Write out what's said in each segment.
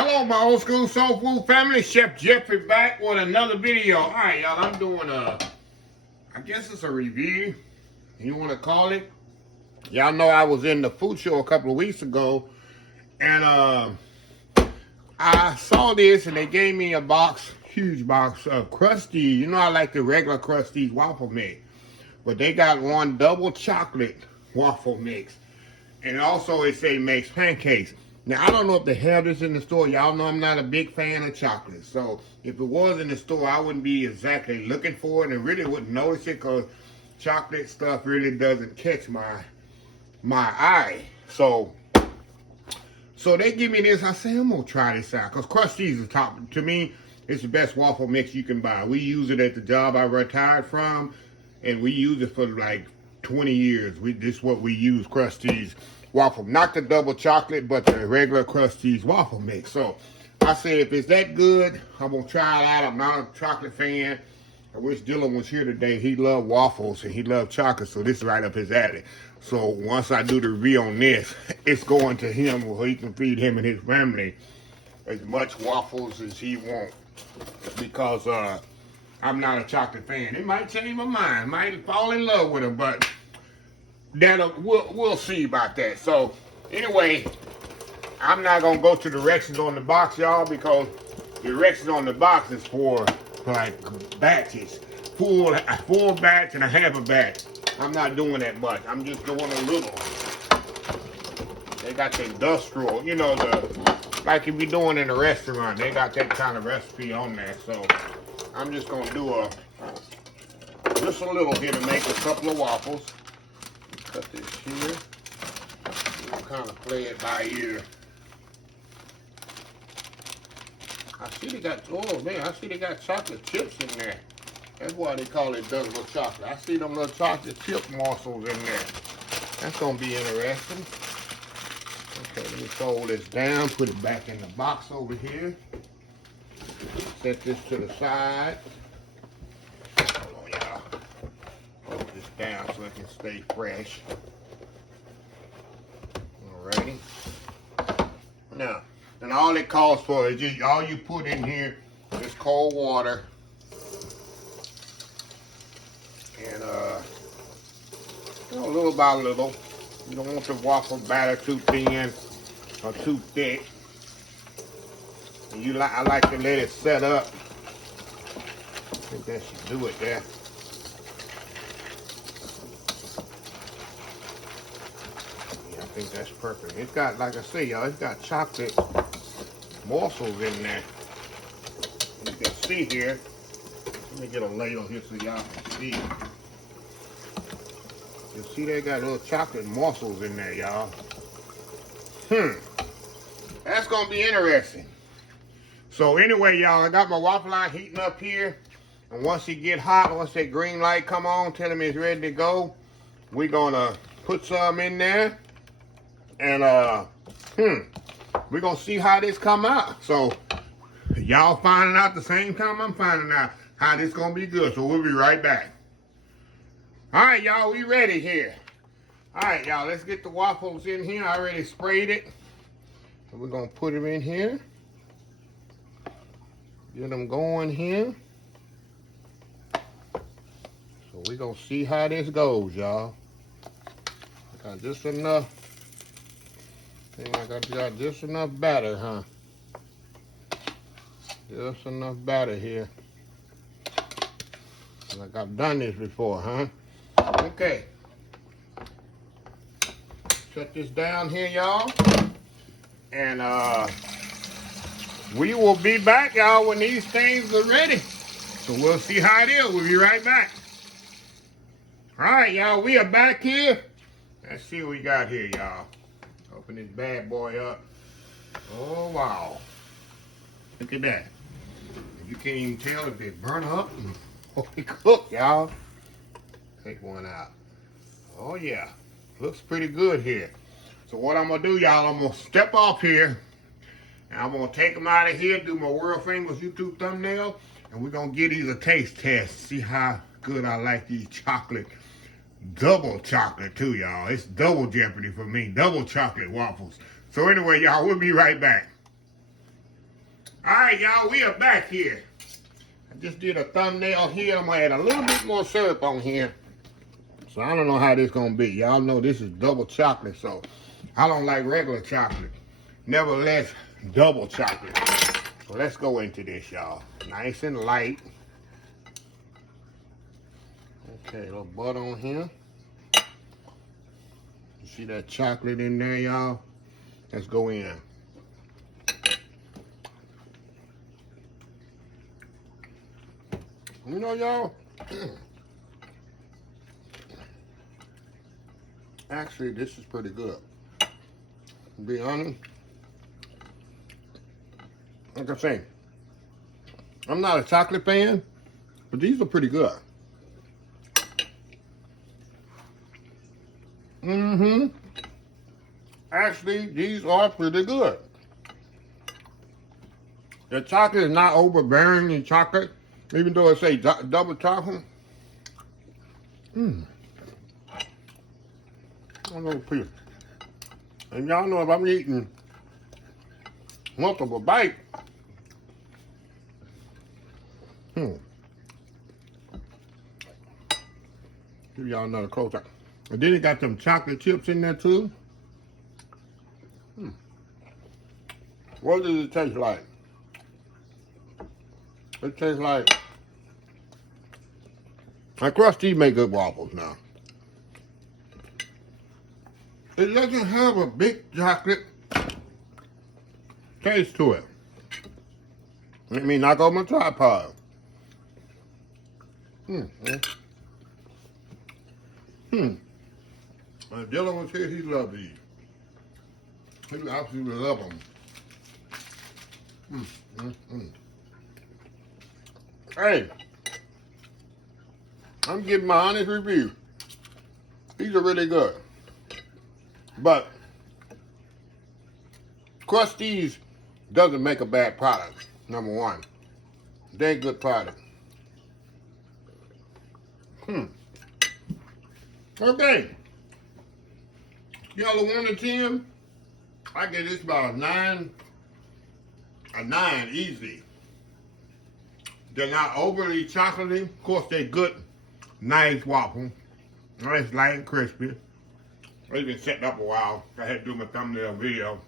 Hello, my old school soul food family. Chef Jeffrey back with another video. All right, y'all. I'm doing I guess it's a review. You want to call it? Y'all know I was in the food show a couple of weeks ago, and I saw this, and they gave me a box, huge box of Krusteaz. You know I like the regular Krusteaz waffle mix, but they got one double chocolate waffle mix, and also it say makes pancakes. Now, I don't know if they have this in the store. Y'all know I'm not a big fan of chocolate. So, if it was in the store, I wouldn't be exactly looking for it and really wouldn't notice it because chocolate stuff really doesn't catch my eye. So they give me this. I say, I'm going to try this out because Krusteaz is top. To me, it's the best waffle mix you can buy. We use it at the job I retired from, and we use it for like 20 years. This is what we use, Krusteaz waffle. Not the double chocolate, but the regular Krusteaz waffle mix. So I say if it's that good, I'm going to try it out. I'm not a chocolate fan. I wish Dylan was here today. He loved waffles and he loved chocolate, so this is right up his alley. So once I do the review on this, it's going to him so he can feed him and his family as much waffles as he wants. Because I'm not a chocolate fan. It might change my mind. Might fall in love with him, but we'll see about that. So anyway, I'm not gonna go to directions on the box, y'all, because directions on the box is for like batches, full batch and a half a batch. I'm not doing that much. I'm just doing a little. They got the industrial, you know, like if you're doing in a restaurant, they got that kind of recipe on there. So I'm just gonna do just a little here to make a couple of waffles. Cut this here. We'll kind of play it by ear. I see they got, oh man, I see they got chocolate chips in there. That's why they call it double chocolate. I see them little chocolate chip morsels in there. That's gonna be interesting. Okay, let me fold this down, put it back in the box over here. Set this to the side. Hold on, y'all. Hold this down so it can stay fresh. Alrighty. Now, and all it calls for is just all you put in here is cold water and little by little. You don't want the waffle batter too thin or too thick. And I like to let it set up. I think that should do it there. Yeah, I think that's perfect. It's got, like I say, y'all, it's got chocolate morsels in there. You can see here. Let me get a ladle here so y'all can see. You see they got little chocolate morsels in there, y'all. That's gonna be interesting. So anyway, y'all, I got my waffle line heating up here. And once it get hot, once that green light come on, tell me it's ready to go, we're gonna put some in there. And we're gonna see how this come out. So y'all finding out the same time I'm finding out how this gonna be good. So we'll be right back. All right, y'all, we ready here. All right, y'all, let's get the waffles in here. I already sprayed it. So we're gonna put them in here. Get them going here. So we're gonna see how this goes, y'all. I got just enough. I think I got just enough batter, huh? Just enough batter here. Like I've done this before, huh? Okay. Shut this down here, y'all. And we will be back, y'all, when these things are ready. So we'll see how it is. We'll be right back. All right, y'all, we are back here. Let's see what we got here, y'all. Open this bad boy up. Oh, wow. Look at that. You can't even tell if they burn up or they cook, y'all. Take one out. Oh, yeah. Looks pretty good here. So what I'm going to do, y'all, I'm going to step off here. And I'm going to take them out of here, do my world famous YouTube thumbnail. And we're going to give these a taste test. See how good I like these chocolate. Double chocolate, too, y'all. It's double jeopardy for me. Double chocolate waffles. So anyway, y'all, we'll be right back. Alright, y'all, we are back here. I just did a thumbnail here. I'm gonna add a little bit more syrup on here. So I don't know how this gonna be. Y'all know this is double chocolate, so I don't like regular chocolate. Nevertheless, double chocolate. So let's go into this, y'all. Nice and light. Okay, a little butter on here. You see that chocolate in there, y'all? Let's go in. You know, y'all, actually, this is pretty good. To be honest, like I say, I'm not a chocolate fan, but these are pretty good. Actually, these are pretty good. The chocolate is not overbearing in chocolate, even though it say double chocolate. I don't know, people. And y'all know if I'm eating multiple bites, give y'all another close up. And then it got some chocolate chips in there too. What does it taste like? It tastes like Krusteaz make good waffles now. It doesn't have a big chocolate taste to it. Let me knock off my tripod. When Dylan was here, he loved these. He absolutely love them. Hey, I'm giving my honest review. These are really good. But Krusteaz doesn't make a bad product, number one. They're a good product. Okay. Y'all, a 1 to 10, I give this about a 9. A 9, easy. They're not overly chocolatey. Of course, they're good, nice waffle. Nice, light and crispy. They've been setting up a while. I had to do my thumbnail video.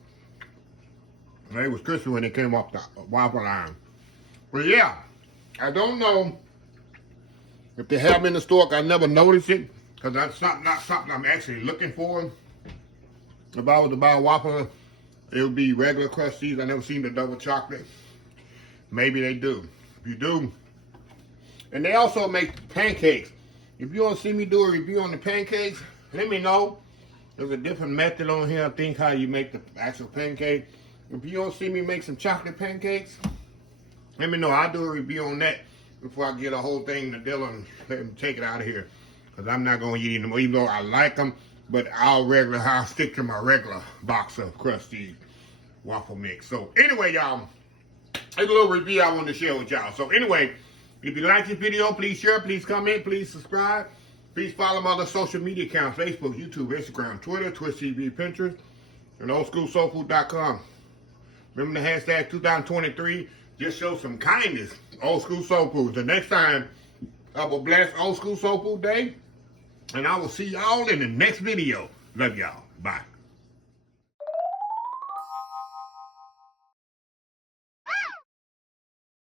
And they was crispy when they came off the waffle line. But yeah, I don't know if they have them in the store. I never noticed it, because that's not something I'm actually looking for. If I was to buy a waffle, it would be regular Krusteaz. I never seen the double chocolate. Maybe they do. If you do. And they also make pancakes. If you want to see me do a review on the pancakes, let me know. There's a different method on here, I think, how you make the actual pancake. If you don't see me make some chocolate pancakes, let me know. I'll do a review on that before I get a whole thing to Dylan and let him take it out of here. Because I'm not going to eat them, even though I like them. But I'll stick to my regular box of Krusteaz waffle mix. So anyway, y'all, there's a little review I wanted to share with y'all. So anyway, if you like this video, please share, please comment, please subscribe. Please follow my other social media accounts: Facebook, YouTube, Instagram, Twitter, Twitch TV, Pinterest, and oldschoolsoulfood.com. Remember the hashtag 2023. Just show some kindness. Old School Soul Food. The next time, have a blessed Old School Soul Food day. And I will see y'all in the next video. Love y'all. Bye.